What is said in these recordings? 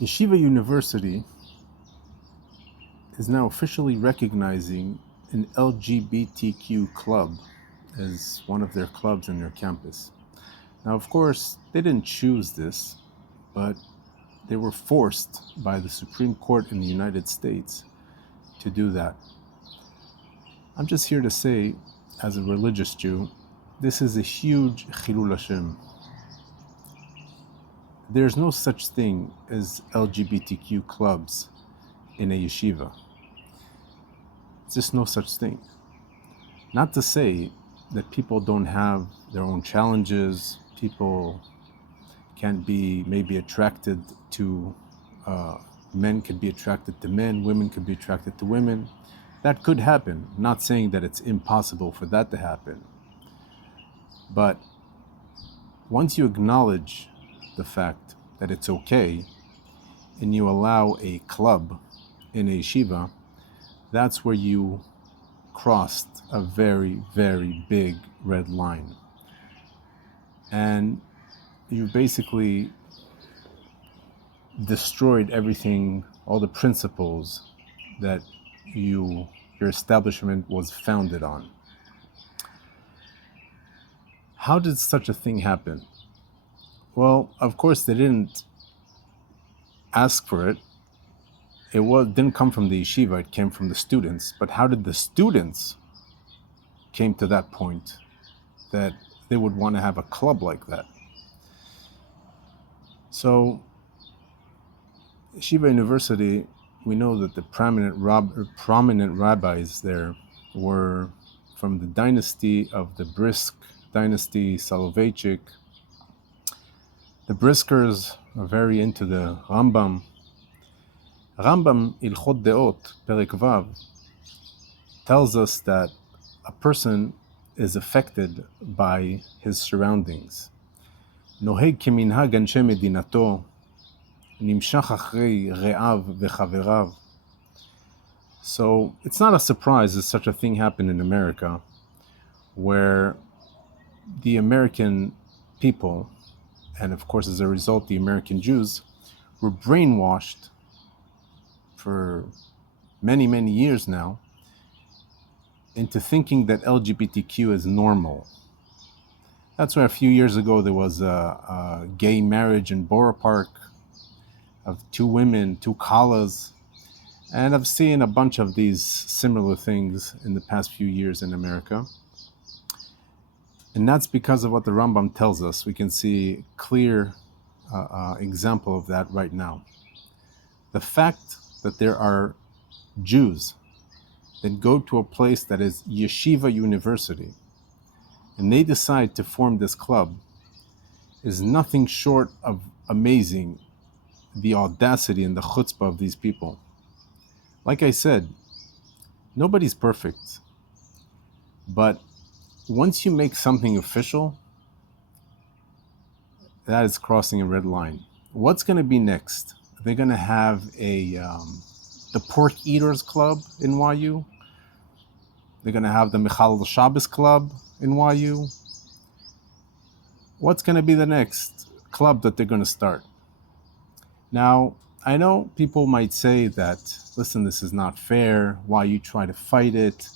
Yeshiva University is now officially recognizing an L.G.B.T.Q club as one of their clubs in their campus. Now, of course, they didn't choose this, but they were forced by the Supreme Court in the United States to do that. I'm just here to say, as a religious Jew, this is a huge Chilul Hashem. There's no such thing as LGBTQ clubs in a yeshiva. It's just no such thing. Not to say that people don't have their own challenges, people can be maybe attracted to, men could be attracted to men, women could be attracted to women. That could happen. I'm not saying that it's impossible for that to happen. But once you acknowledge the fact that it's okay and you allow a club in a yeshiva, that's where you crossed a very, very big red line. And you basically destroyed everything, all the principles that your establishment was founded on. How did such a thing happen? Well, of course, they didn't ask for it. It didn't come from the yeshiva, it came from the students. But how did the students came to that point that they would want to have a club like that? So, Yeshiva University, we know that the prominent rabbis there were from the dynasty of the Brisk dynasty, Soloveitchik. The Briskers are very into the Rambam. Rambam Ilchot Deot, Perek Vav, tells us that a person is affected by his surroundings. Noheg keminhag anshe medinato, nimshach achrei re'av vechaverav. So it's not a surprise that such a thing happened in America, where the American people, and of course as a result the American Jews, were brainwashed for many, many years now into thinking that LGBTQ is normal. That's why a few years ago there was a gay marriage in Borough Park of two women, two kallas. And I've seen a bunch of these similar things in the past few years in America. And that's because of what the Rambam tells us. We can see a clear example of that right now. The fact that there are Jews that go to a place that is Yeshiva University and they decide to form this club is nothing short of amazing, the audacity and the chutzpah of these people. Like I said, nobody's perfect, but once you make something official, that is crossing a red line. What's going to be next? Are they going to have the Pork Eaters Club in YU? They're going to have the Michal Shabbos Club in YU? What's going to be the next club that they're going to start? Now, I know people might say that, listen, this is not fair. Why you try to fight it?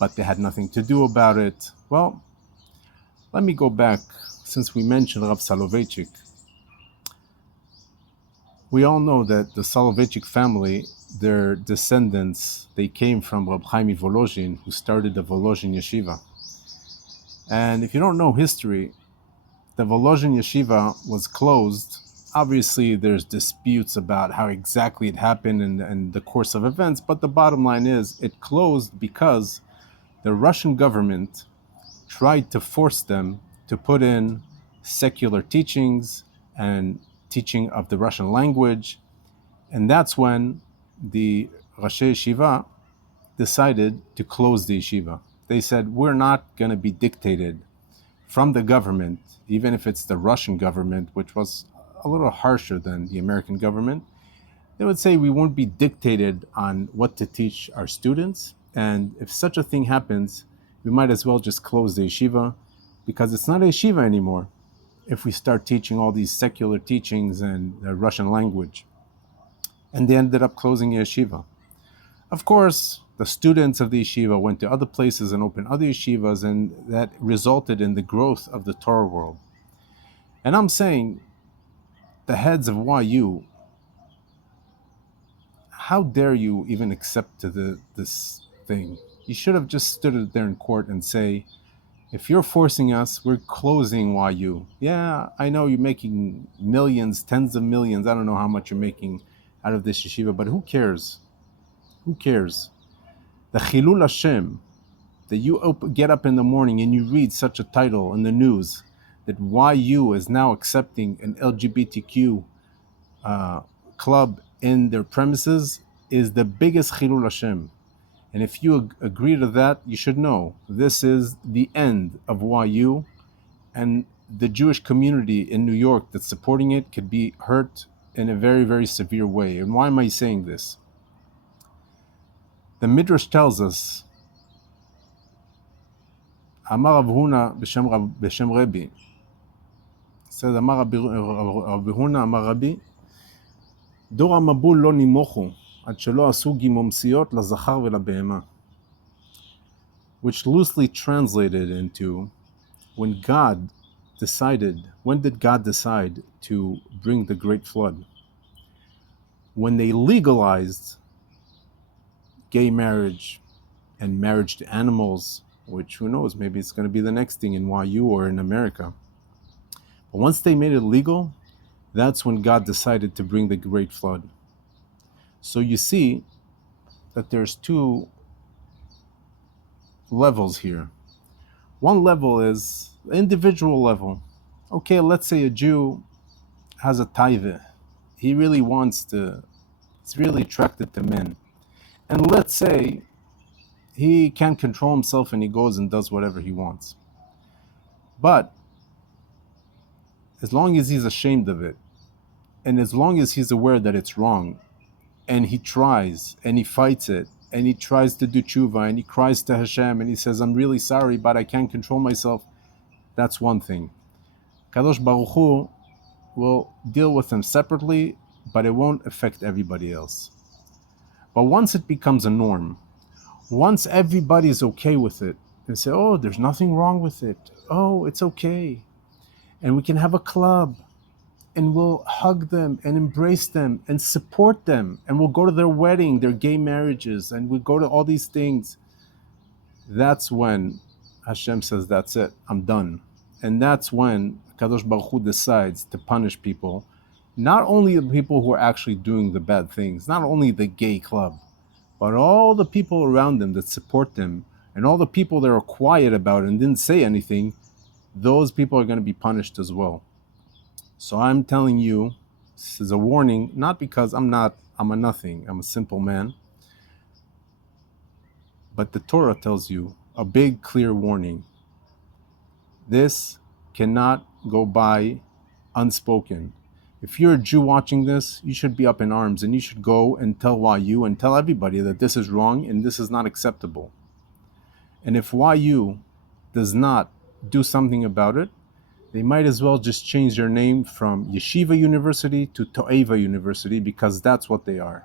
But they had nothing to do about it. Well, let me go back, since we mentioned Rav Soloveitchik. We all know that the Soloveitchik family, their descendants, they came from Rab Chaim Volozhin, who started the Volozhin Yeshiva. And if you don't know history, the Volozhin Yeshiva was closed. Obviously, there's disputes about how exactly it happened and the course of events, but the bottom line is it closed because the Russian government tried to force them to put in secular teachings and teaching of the Russian language. And that's when the Rashi Yeshiva decided to close the yeshiva. They said, we're not going to be dictated from the government, even if it's the Russian government, which was a little harsher than the American government. They would say we won't be dictated on what to teach our students. And if such a thing happens, we might as well just close the yeshiva, because it's not a yeshiva anymore if we start teaching all these secular teachings and the Russian language. and they ended up closing yeshiva. Of course, the students of the yeshiva went to other places and opened other yeshivas, and that resulted in the growth of the Torah world. And I'm saying, the heads of YU, how dare you even accept this thing? You should have just stood there in court and say, if you're forcing us, we're closing YU. Yeah, I know you're making millions, tens of millions. I don't know how much you're making out of this yeshiva, but who cares? Who cares? The Chilul Hashem, that you get up in the morning and you read such a title in the news that YU is now accepting an LGBTQ club in their premises, is the biggest Chilul Hashem. And if you agree to that, you should know this is the end of YU, and the Jewish community in New York that's supporting it could be hurt in a very, very severe way. And why am I saying this? The Midrash tells us, Amar Rav Huna b'shem Rebbe, said Amar Rav Huna Amar Rabbi, דור המבול לא נימוכו, עד שלא עשו גימומסיות לזכר ולבהמה. Which loosely translated into, when did God decide to bring the great flood? When they legalized gay marriage and marriage to animals, which who knows, maybe it's going to be the next thing in YU or in America. But once they made it legal, that's when God decided to bring the great flood. So you see that there's two levels here. One level is the individual level. Okay, let's say a Jew has a taiva. He really he's really attracted to men. And let's say he can't control himself and he goes and does whatever he wants. But as long as he's ashamed of it, and as long as he's aware that it's wrong, and he tries, and he fights it, and he tries to do tshuva, and he cries to Hashem, and he says, I'm really sorry, but I can't control myself, that's one thing. Kadosh Baruch Hu will deal with him separately, but it won't affect everybody else. But once it becomes a norm, once everybody's okay with it, and say, oh, there's nothing wrong with it, oh, it's okay, and we can have a club, and we'll hug them and embrace them and support them, and we'll go to their wedding, their gay marriages, and we'll go to all these things, that's when Hashem says, that's it, I'm done. And that's when Kadosh Baruch Hu decides to punish people, not only the people who are actually doing the bad things, not only the gay club, but all the people around them that support them, and all the people that are quiet about it and didn't say anything, those people are going to be punished as well. So I'm telling you, this is a warning, not because I'm a nothing, I'm a simple man, but the Torah tells you a big, clear warning. This cannot go by unspoken. If you're a Jew watching this, you should be up in arms, and you should go and tell YU and tell everybody that this is wrong and this is not acceptable. And if YU does not do something about it, they might as well just change their name from Yeshiva University to To'eva University, because that's what they are.